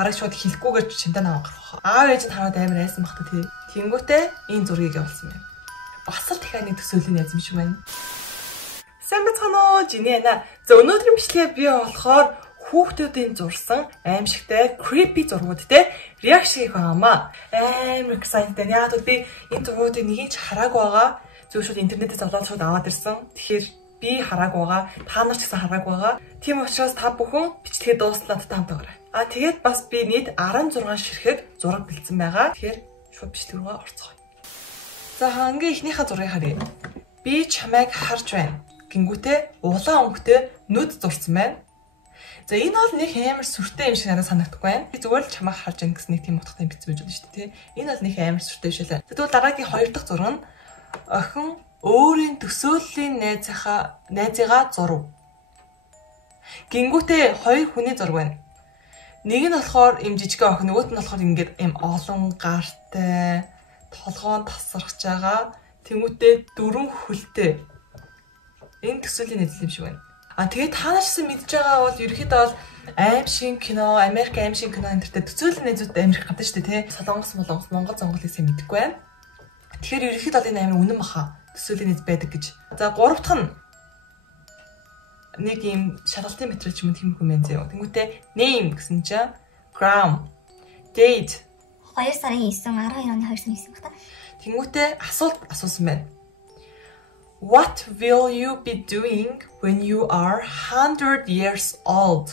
Бараг шууд хэлэхгүйгээр чимдээ наваа гарах. Аав ээж нь хараад амар айсан бахта тий. Тэнгүүтээ энэ зургийг явуулсан байна. Бас л дахиад нэг төсөөлийн яз юм шиг байна. Сайн бацхан уу, жиний яна. За өнөөдрийн бичлэгээ би болохоор хүүхдүүдийн зурсан аимшигтай creepy зургууд те реакшн хийх байгаамаа. Амар excited байна. Яг би энэ зургуудыг нэгийг ч хараагүй байгаа. Зөв шууд интернетээс олоод шууд аваад ирсэн. Тэгэхээр би хараагүй байгаа. Та нар ч гэсэн хараагүй байгаа. Тийм учраас та бүхэн бичлэгээ дуустал надтай хамтаагаарай. Тэгээд бас би нийт 16 ширхэг зураг бэлдсэн байгаа. Тэгэхээр шууд бичлэг рүү орцгоё. За хамгийн ихнийхээ зургийг харъя. Би чамайг харж байна. Гингүүтээ улаан өнгөтэй нүд зурсан байна. За энэ бол нэг амар сүртэй юм шиг надад санагдахгүй байна. Би зүгээр л чамайг харж байна гэсэн нэг тийм утгатай бичсэн байж болно шүү дээ, тий. Энэ бол нэг амар сүртэй биш лээ. Тэгвэл дараагийн 2 дахь зураг нь охин өөрийн төсөөллийн найзыгаа зурв. Гингүүтээ 2 хүний зураг байна. Нэг нь болохоор им жижигхэн охин, нөгөөт нь болохоор ингээд им олон гартай, толгоон тасарч байгаа. Тэнгүүтээ 4 хөлтэй. Энэ төсөөлийн найз юм шиг байна. Тэгээд та нар ч мэдж байгаа бол ерөөхдөө бол аимшиг кино, Америк аимшиг кино энтертэй төсөөлийн найзууд Америк гадаг шүү дээ, тий. Солонгос, Монгол, Монголыг мэдэхгүй байна. Тэгэхээр ерөөхдөө бол энэ амар үнэн баха. Төсөөлийн найз байдаг гэж. За 3 дахь нь нэг юм шалгалтын материал ч юм тийм хүмүүс заяа. Тэнгүүтээ name гэсэн чинь gram, date 2 сарын 9, 12 оны 2 сарын 9 багтаа. Тэнгүүтээ асуулт асуусан байна. What will you be doing when you are 100 years old?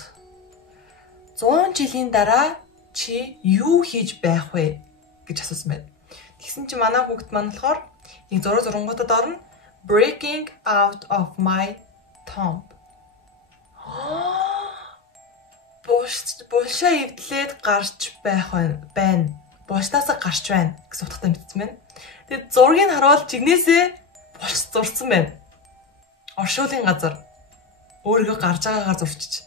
100 жилийн дараа чи юу хийж байх вэ гэж асуусан байна. Тэгсэн чинь манай хүүхд маань болохоор нэг зургуудад орно breaking out of my tomb. Булшаа эвдлээд гарч байх байна. Булштаасаа гарч байна гэсэн утгатай мэдсэн байна. Тэгээд зургийг харуул жигнэсээ булш зурсан байна. Оршуулын газар өөрийгөө гарч байгаагаар зурчих.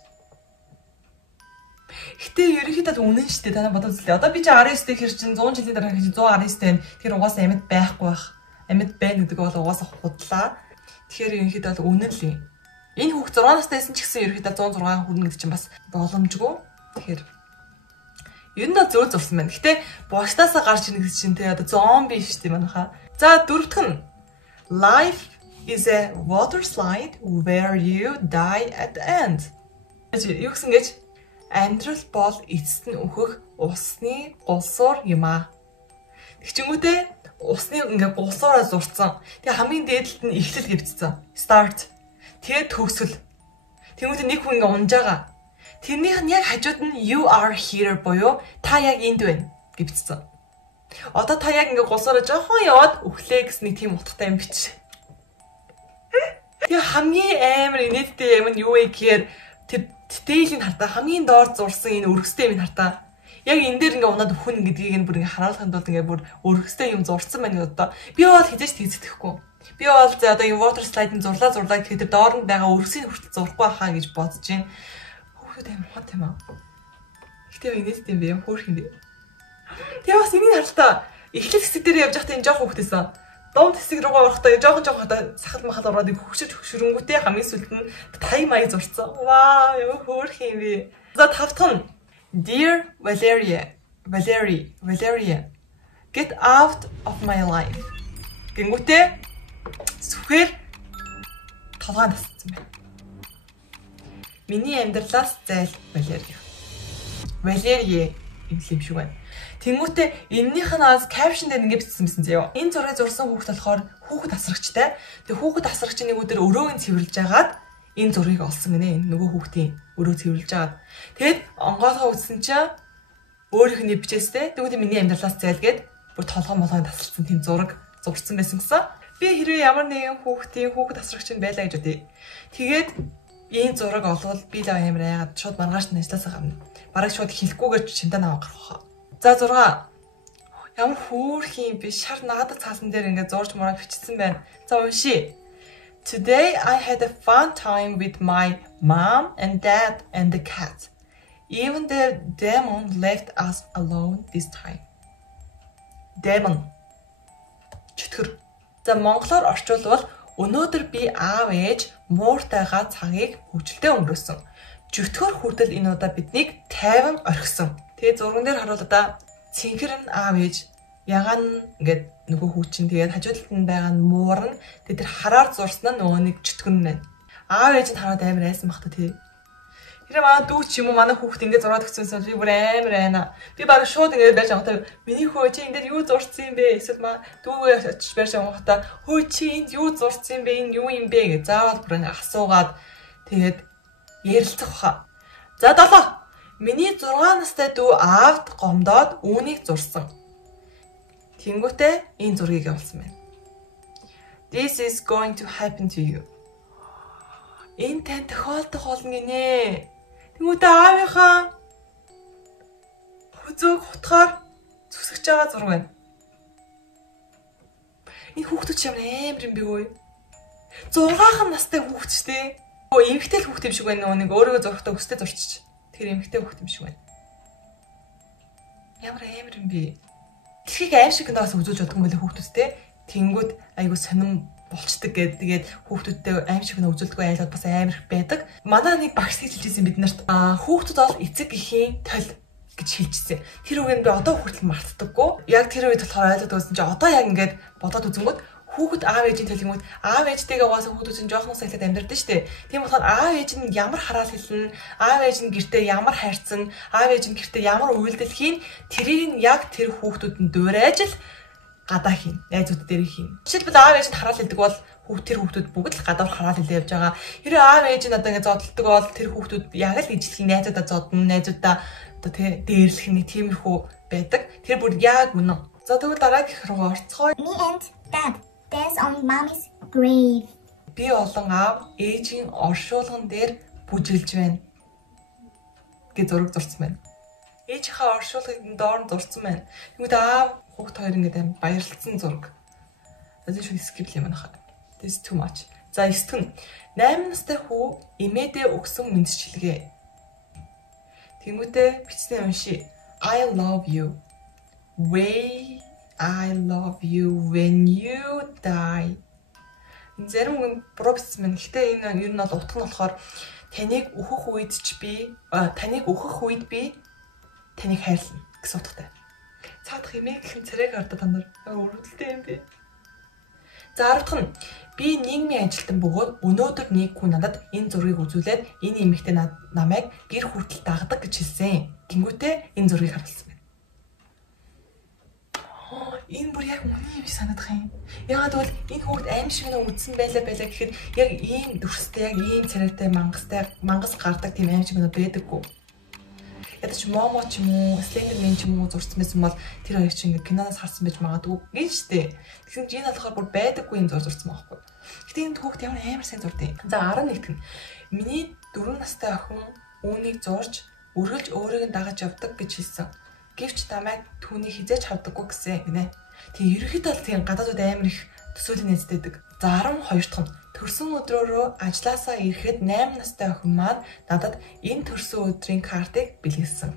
Гэтэ ерөнхийдөө үнэн шүү дээ. Та нар бодож үзлээ. Одоо би чи 19 дэх хэр чин 100 жилийн дараа чи 119 тань. Тэр угаасаа амьд байхгүй байх. Амьд байна гэдэг бол угаасаа худлаа. Тэгэхээр ерөнхийдөө үнэн л юм. Энэ хүүхд 6 настайсэн ч гэсэн ерөнхийдөө 106 хүрнэ гэдэг чинь бас боломжгүй. Тэгэхээр ер нь зөв зурсан байна. Гэтэ булштаасаа гарч ирнэ гэдэг чинь те одоо зомби шүү дээ манайха. За 4 дахь нь Life is a water slide where you die at the end. Юу гэсэн гэж амьдрал бол эцэст нь өөхөх усны гулсуур юм аа. Тэгчингүүтээ усны ингээ гулсуураа зурцсан. Тэгээ хамгийн дээдлэлт нь эхлэл гэвцсэн. Start. Тэгээ төгсгөл. Тэнгүүтээ нэг хүн ингээ унж байгаа. Тэрнийх нь яг хажууд нь you are here буюу та яг энд байна гэвцсэн. Одоо та яг ингээ гулсаараа жоохон яваад өглөө гэсэн нэг тийм утгатай юм бич. Тэгээ хамгийн амар инээдтэй юм нь юу вэ гэхээр тэр детейлийг хартаа хамгийн доор зурсан энэ өргөстэй юм хартаа. Яг энэ дээр ингээ унаад өхөн гэдгийг нь бүр ингээ харуулахын тулд ингээ бүр өргөстэй юм зурсан байна одоо. Би бол хизээч тэгзэтгэхгүй. Би бол за одоо энэ water slide-ын зурлаа гэхэд тэр доор нь байгаа өргөсийг хүртэл зурахгүй хаа гэж бодож байна. Хүүхэд амар хот юм аа. Гэтэ инээдтэй юм бэ? Хөөх юм бэ? Тэгээ бас энийг хартаа эхлэл хэсэг дээр явж байхдаа энэ жоох хүүхдээсэн. Дунд хэсэг рүүгээ орохдоо жоохон сахал махал ороод хөшрөнгүүтэй хамгийн сүлд нь тай маяг зурцсан. Вау, юу хөөх юм бэ? За 5 дахь нь Dear Valeria, get out of my life. Гингүүтээ сүхээр толгойн тасцсан байна. Миний амьдралаас зайл Valeria юм шиг байна. Тэнгүүтээ эннийх нь аз caption дээр ингэ бичсэн байсан заяа. Энэ зургийг зурсан хүүхд болохоор хүүхэд асрагчтай. Тэгээ хүүхэд асрагчийн нэг өдөр өрөөг нь цэвэрлж агаад энэ зургийг олсон гинэ. Нөгөө хүүхдийн өрөө цэвэрлж агаад. Тэгэд онгоолгоо үзсэн чинь өөрийнх нь бичээстэй. Тэгвэл миний амьдралаас зайлгээд бүр толгой молгойн тасалсан тийм зураг зурсан байсан гэсэн. Би хэрвээ ямар нэгэн хүүхэд асрагч нь байлаа гэж бодъё. Тэгээд энэ зураг олвол би л амар айгаад шууд маргааш нь ажилласаа гарна. Бараг шууд хэлэхгүйгээр чимдээ наваа гарах. За 6. Ямар хөөх юм би шар надад цаасан дээр ингээд зурж мураа бичсэн байна. За уншия. Today I had a fun time with my mom and dad and the cat. Even the demon left us alone this time. Demon. Чөтгөр. За монголоор орчуулбал өнөөдөр би аав ээж мууртайгаа цагийг хөвгөлтэй өнгөрөөсөн. Жөтгөр хүртэл энэ удаа биднийг тайван орхисон. Тэгээд зурган дээр харуул одоо цэнхэр нь аав ээж ягаан ингээд нөгөө хүү чинь тэгээд хажуудалд нь байгаа нь муурна. Тэгээд тэр хараар зурсан нь нөгөө нэг чөтгөн байна. Аав ээж нь хараад амар айсан бахта тий. Тэр маа дүү ч юм уу манай хүүхд ингээд зураад өгсөнсөн би бүр амар айна. Би баг шууд ингээд барьж авахтаа миний хөө чи ингээд юу зурсан юм бэ? Эсвэл маа дүүгээ очиж барьж авахтаа хөө чи энд юу зурсан юм бэ? Энэ юу юм бэ гэж заавал бүр ингээд асуугаад тэгээд ярилцах баха. За 7. Миний 6 настай дүү аавд гомдоод үүнийг зурсан. Тэнгүүтээ энэ зургийг явуулсан байна. This is going to happen to you. Энэ тань тохиолдох болно гинэ. Тэнгүүтээ аавынхаа хүзөөг хутгаар зүсгэж байгаа зураг байна. Энэ хүүхдүүд ямар амар юм бэ гүй? 6 настай хүүхд ч тий. Эмэгтэй хүүхд юм шиг байна нэг өөрийгөө зурхтаа өстэй зурчих. Тэр эмэгтэй хүүхд юм шиг байна. Ямар амар юм бэ? Тэрхийг аим шиг киноос үзүүлж бодох юм болоо хүүхдүүдтэй. Тэнгүүд айгу сонирн болчдөг тэгээд хүүхдүүдтэй аим шиг кино үзүүлдэггүй айлууд бас амар их байдаг. Манай нэг багш хэлжсэн бид нарт хүүхдүүд бол эцэг эхийн тол гэж хэлжсэн. Тэр үгийг би одоо хүртэл мартдаггүй. Яг тэр үед болохоор ойлгоод байсан чи одоо яг ингээд бодоод үзэнгүүт хүүхэд аав ээжийн төлөвмөд аав ээжтэйгээ угаасаа хүүхдүүд чинь жоохноос эхлээд амьдардаг штеп. Тийм болохоор аав ээж нь ямар хараал хэлнэ, аав ээж нь гэртээ ямар хайрцсан, аав ээж нь гэртээ ямар үйлдэл хийн, тэрийг нь яг тэр хүүхдүүдэнд дуурайж л гадаа хийн, найзууд дээр хийн. Жишээлбэл аав ээж нь хараал хэлдэг бол тэр хүүхдүүд бүгд л гадаар хараал хэлээ явж байгаа. Хэрэв аав ээж нь одоо ингэ зодтолдог бол тэр хүүхдүүд яг л ижлэх найзуудаа зодно, найзуудаа одоо дээрлэх нэг тиймэрхүү байдаг. Тэр бүр яг үнэн. За тэгвэл дараагийнх руу орцгоё. Me and dad dance on mommy's grave. Би олон аав ээжийн оршуулган дээр бүжиглж байна гэж зураг зурсан байна. Ээжийнхээ оршуулгыг доор нь зурсан байна. Тэгвэл аав хүүхд хоёр ингээд баярлцсан зураг. Зөв шүү скип юм байна. This is too much. За 9. 8 настай хүү эмээдээ өгсөн мэдчилгээ. Тэнгүүтээ бичсэн унши. I love you. Way I love you when you die. Зарим хүн буруу бичсэн байна. Гэхдээ энэ юу нь бол утга нь болохоор таныг өөхөх үед ч би таныг өөхөх үед би таныг хайрлана гэсэн утгатай. Цаадах имийг гэх царайг хардаа та нар өрөвдөлтэй юм бэ. За 10 дахь нь би нийгмийн ажилтан бөгөөд өнөөдөр нэг хүн надад энэ зургийг үзүүлээд энэ эмэгтэй намайг гэр хүртэл дагдаг гэж хэлсэн. Тэнгүүтээ энэ зургийг харуулсан байна. Энэ бүр яг үний юм санагдах юм. Ягаад гэвэл энэ хүүхд аим шиг нөө үдсэн байлаа гэхэд яг ийм дүрстэй, яг ийм царайтай, мангас гардаг тийм аим шиг нөө байдаггүй. Ядаж момо ч юм уу, слендермен ч юм уу зурсан байсан бол тэр хоёр чинь ингээ киноноос харсан байж магадгүй гэж штэ. Тэгсэн чинь энэ болохоор бүр байдаггүй юм зурсан байхгүй. Гэтэ энэ хүүхд ямар амар сайн зурдیں۔ За 11 нь миний 4 настай охин үүнийг зурж өргөлж өөрийг нь дагаж явдаг гэж хэлсэн. Гэвч намайг түүний хизээж хавдаггүй гэсэн гинэ. Тэгээ ерөөхдөө л тийм гадаадууд амар их төсөөлийн нэздэдэг. За 12 дахь нь төрсөн өдрөөрөө ажилласаа ирэхэд 8 настай охин маань надад энэ төрсөн өдрийн картыг бэлгэлсэн.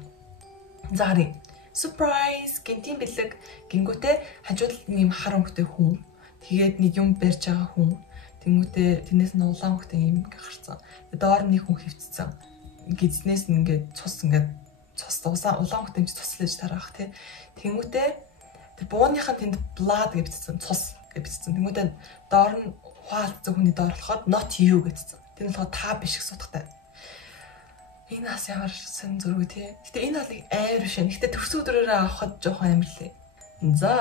За харъя. Surprise гинтийн бэлэг гингүүтээ хажуудалд нэм хар өнгөтэй хүн. Тэгээд нэг юм барьж байгаа хүн. Тэнгүүтээ тэрнээс нь улаан өнгөтэй юм гарцсан. Доор нэг хүн хөвцсөн. Гизнээс нь ингээд цус ингээд улаан өнгөтэй цуслаж тараах тий. Тэнгүүтээ тэр бууныхаа тэнд blood гэж бичсэн цус гэж бичсэн. Тэнгүүтээ доор нь хуалцсан хүний доор болоход not you гэсэн. Тэр нь болохоор та биш гэсэн утгатай. Энэ бас ямар сэн зураг тий. Гэтэ энэ бол амар биш. Гэтэ төрсөн өдрөөрөө авахд жоохон амар лээ. За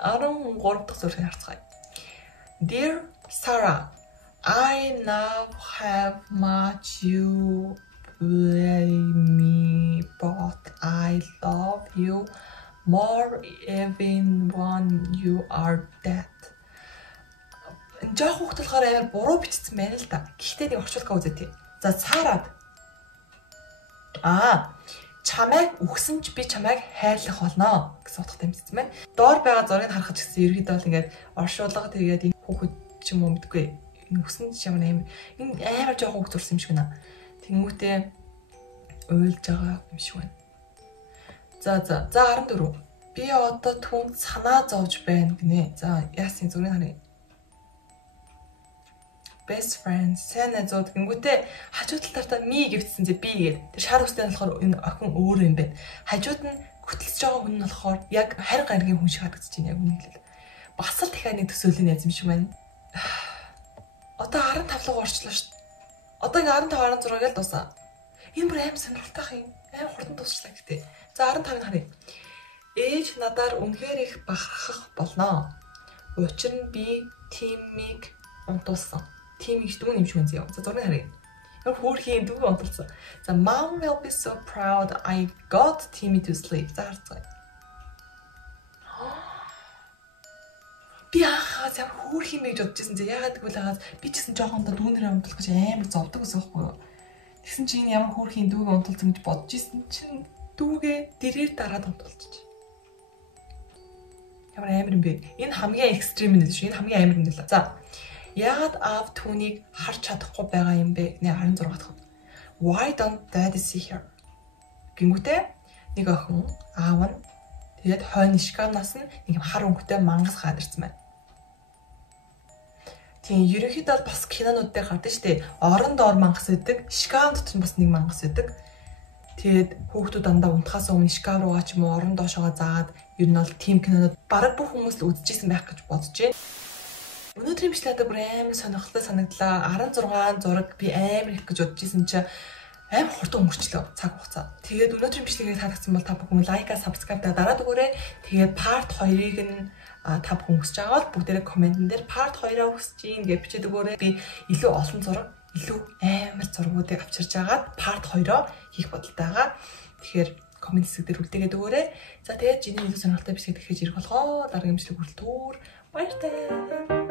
13 дахь зургийг харцгаая. Dear Sarah, I now have much you blame me, but I love you more even when you are dead. Жоо хүүхд болохоор амар буруу бичсэн байна л да. Гэхдээ нэг орчуулгаа үзээ тий. За цаарад. Чамайг өгсөн ч би чамайг хайрлах болно гэсэн утгатай бичсэн байна. Доор байгаа зургийг харахад ч гэсэн ерөөдөө бол ингээд оршуулга тэгээд энэ хүүхэд ч юм уу мэдгүй. Энэ өгсөн ч ямар амар жоо хүүхд зурсан юм шиг байна. Тэнгүүтээ уйлж байгаа юм шиг байна. За 14. Би одоо түн санаа зовж байна гинэ. За яасан зургийг харъя. best friends, сайн найзууд гингүүтээ хажуу талаартаа me гэвтсэн зэ би гээд. Тэр шар үстэй болохоор энэ охин өөр юм байна. Хажууд нь хөтлөж байгаа хүн нь болохоор яг харь гаргийн хүн шиг харагдаж байна яг үнэ хэлээ. Бас л дахиад нэг төсөөлийн найз юм шиг байна. Одоо 15 руу орчлоо шүү дээ. Одоо ингээ 15 16 л дуусаа. Энэ бүр аим сонирхолтой юм. Аим хурдан дуусчлаа гэдэг. За 15-ыг харъя. Ээж надаар үнэхээр их бахархах болно. Учир нь би Тимийг унтуулсан. Тимийг дүү нэмж хүн заяа. За 6-ыг харъя. Яг хөөрхийн дүү унтуулсан. За mom will be so proud I got Timmy to sleep. За харцгаая. Би ахаас яг хөөрхийн мэж бодож байсан. Яагаад гэвэл хагас би ч гэсэн жоохон дүүнэрээ унтуулах гэж амар зовдөг гэсэн байхгүй юу? Тэгсэн чинь ямар хөөрхийн дүүгээ унтуулсан гэж бодож исэн чинь дүүгээ дэрээр дараад унтуулчих. Ямар амар юм бэ? Энэ хамгийн экстрим нь л шүү. Энэ хамгийн амар нь л. За. Яагаад аав түүнийг харж чадахгүй байгаа юм бэ? 16 дахь. Why don't daddy see her? Гингүүтээ нэг охин аав нь тэгээд хойно шкафнаас нь нэг хар өнгөтэй мангас гадарсан байна. Тийм ерөнхийдөө бас кинонууд дээр гардаг шүү дээ. Орон доор мангас байдаг, шкаф дотор бас нэг мангас байдаг. Тэгээд хүүхдүүд дандаа унтахаас өмнө шкаф руугаа ч юм уу орон доошоо заагаад ер нь бол тим кинонууд бараг бүх хүмүүс л үзчихсэн байх гэж бодож байна. Өнөөдрийн бичлэгт бүр амар сонирхолтой санагдлаа. 16 зураг би амар их гэж бодож исэн чи амар хурдан өнгөрчлөө цаг хугацаа. Тэгээд өнөөдрийн бичлэгийг таалагдсан бол та бүхэн лайка, сабскрайб дараад өгөөрэй. Тэгээд part 2-ыг нь та бүхэн хүсэж байгаа бол бүгдээрээ комментэн дээр part 2-аа хүсэж ийн гэж бичээд өгөөрэй. Би илүү олон зураг, илүү амар зургуудыг авчирж агаад part 2-оо хийх бодолтой байгаа. Тэгэхээр коммент хэсэг дээр үлдээгээд өгөөрэй. За тэгээд жиний илүү сонирхолтой бичлэг дахиж ирэх болгоо. Дараагийн бичлэг хүртэл баяртай.